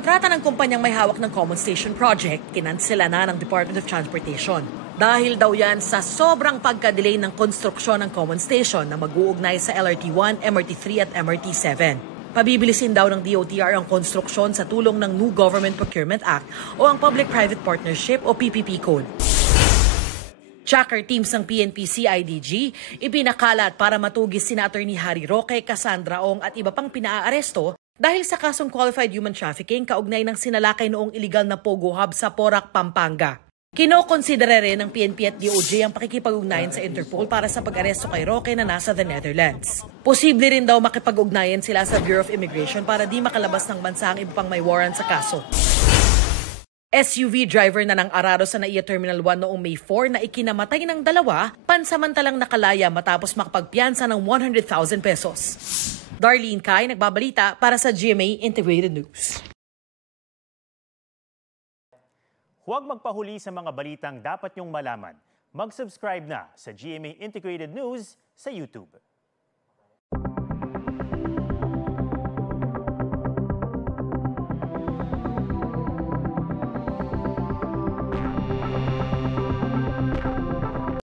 kontrata ng kumpanyang may hawak ng Common Station Project, kinansela na ng Department of Transportation. Dahil daw yan sa sobrang pagka-delay ng konstruksyon ng Common Station na mag-uugnay sa LRT1, MRT3 at MRT7. Pabibilisin daw ng DOTR ang konstruksyon sa tulong ng New Government Procurement Act o ang Public-Private Partnership o PPP Code. Tracker teams ng PNP-CIDG ipinakalat para matugis sina Attorney Harry Roque, Cassandra Ong at iba pang pinaaresto dahil sa kasong qualified human trafficking kaugnay ng sinalakay noong iligal na Pogo Hub sa Porac, Pampanga. Kinokonsidera rin ng PNP at DOJ ang pakikipag-ugnayan sa Interpol para sa pag-aresto kay Roque na nasa the Netherlands. Posible rin daw makipag-ugnayan sila sa Bureau of Immigration para di makalabas ng bansa ang iba pang may warrant sa kaso. SUV driver na ng Araro sa NAIA Terminal 1 noong May 4 na ikinamatay ng dalawa, pansamantalang nakalaya matapos makapagpiyansa ng 100,000 pesos. Darlene Kai, nagbabalita para sa GMA Integrated News. Huwag magpahuli sa mga balitang dapat niyong malaman. Mag-subscribe na sa GMA Integrated News sa YouTube.